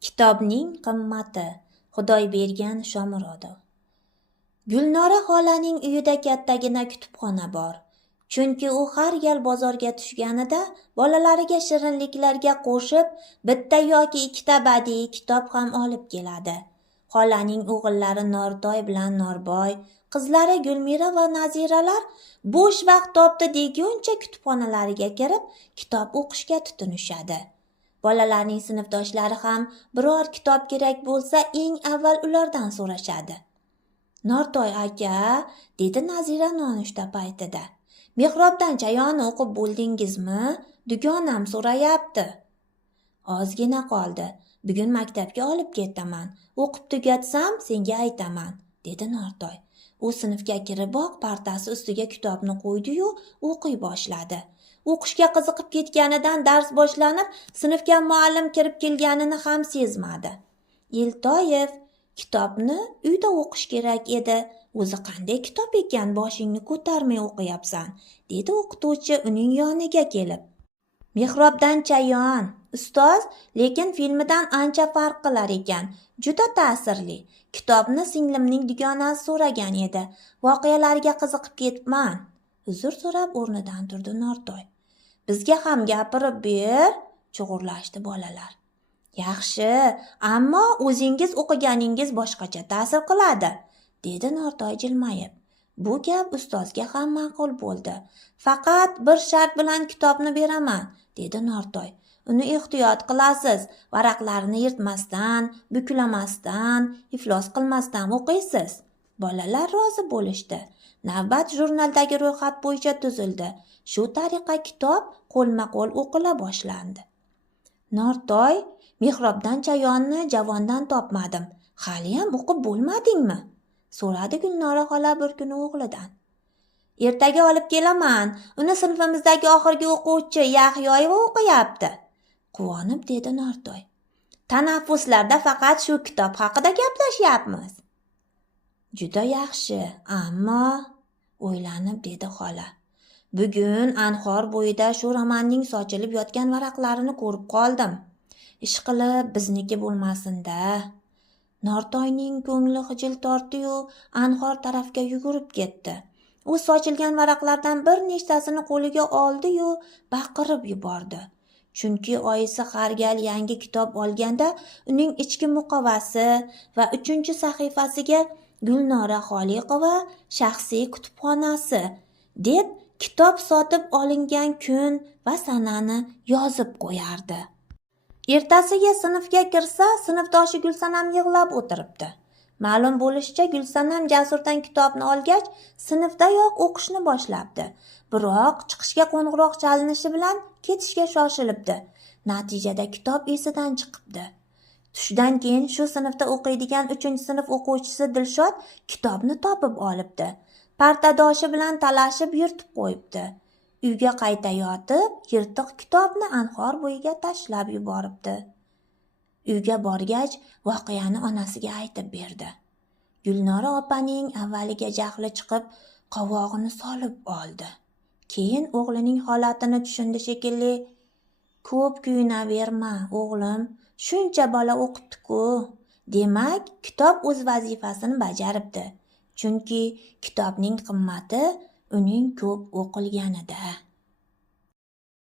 Kitobning qimmati. Xudoybergan Shomurodov. Gulnora xolaning uyida kattagina kutubxona bor. Chunki u har gal bozorga tushganida bolalariga shirinliklarga qo'shib bitta yoki ikkita badiiy kitob ham olib keladi. Xolaning o'g'illari Nortoy bilan Norboy, qizlari Gulmira va Naziralar bo'sh vaqt topdi deguncha kutubxonalariga kirib kitob o'qishga tutinishadi. Bolalarning sinfdoshlari ham biror kitob kerak bo'lsa eng avval ulardan so'rashadi. Nortoy aka, dedi Nazira nonushta paytida. Mehrobdan chayonni o'qib bo'ldingizmi? Dugonam so'rayapti. Ozgina qoldi. Bugun maktabga olib ketaman. O'qib tugatsam senga aytaman, dedi Nortoy. U sinfga kiriboq partasi ustiga kitobni qo'ydi-yu, o'qiy boshladi. O'qishga qiziqib ketganidan dars boshlanib, sinfga muallim kirib kelganini ham sezmadi. Eltoyev, kitobni uyda o'qish kerak edi. O'zi qanday kitob ekan, boshingni ko'tarmay o'qiyapsan, dedi o'qituvchi uning yoniga kelib. Mehrobdan chayon, ustoz, lekin filmidan ancha farq qilar ekan. Juda ta'sirli. Kitobni singlimning dugonasi so'ragan edi. Voqealarga qiziqib ketibman. Uzr so'rab o'rnidan turdi Nortoy. Bizga ham gapirib ber, chug'urlashdi bolalar. Yaxshi, ammo o'zingiz o'qiganingiz boshqacha ta'sir qiladi, dedi Nortoy jilmayib. Bu gap ustozga ham ma'qul bo'ldi. Faqat bir shart bilan kitobni beraman, dedi Nortoy. Uni ehtiyot qilasiz, varaqlarini yirtmasdan, buklamasdan, iflos qilmasdan o'qiysiz. Bolalar rozi bo'lishdi. Navbat jurnaldagi ro'yxat bo'yicha tuzildi. Shu tariqa kitob qo'lma-qo'l o'qila boshlandi. Nortoy, mehrobdan chayonni javondan topmadim. Haliyam o'qib bo'lmadingmi? So'radi Gulnora xola bir kuni o'g'lidan. Ertaga olib kelaman. Uni sinfimizdagi oxirgi o'quvchi Yahyoyeva o'qiyapti, quvonib dedi Nortoy. Tanaffuslarda faqat shu kitob haqida gaplashyapmiz. Juda yaxshi, ammo o'ylanib dedi xola. Bugun anhor bo'yida shu romanning sochilib yotgan varaqlarini ko'rib qoldim. Ishqilib bizniki bo'lmasin-da. Nortoyning ko'ngli xijil tortdi-yu, anhor tarafga yugurib ketdi. U sochilgan varaqlardan bir nechtasini qo'liga oldi-yu, baqirib yubordi. Chunki oyisi har gal yangi kitob olganda uning ichki muqovasi va 3-sahifasiga Gulnora Xoliqova shaxsiy kutubxonasi deb kitob sotib olingan kun va sanani yozib qo'yardi. Ertasiga sinfga kirsa, sinfdoshi Gulsanam yig'lab o'tiribdi. Ma'lum bo'lishicha, Gulsanam Jasurdan kitobni olgach, sinfdayoq o'qishni boshlabdi. Biroq chiqishga qo'ng'iroq chalinishi bilan ketishga shoshilibdi. Natijada kitob esidan chiqibdi. Tushdan keyin shu sinfda o'qiydigan 3-sinf o'quvchisi Dilshod kitobni topib olibdi. Partadoshi bilan talashib yirtib qo'yibdi. Uyga qaytayotib, yirtiq kitobni anhor bo'yiga tashlab yuboribdi. Uyga borgach, voqeani onasiga aytib berdi. Gulnora opaning avvaliga jahli chiqib, qovog'ini solib oldi. Keyin o'g'lining holatini tushundi shekilli. Ko'p kuyunaverma, o'g'lim, shuncha bola o'qibdi-ku. Demak, kitob o'z vazifasini bajaribdi. Chunki kitobning qimmati uning ko'p o'qilganida.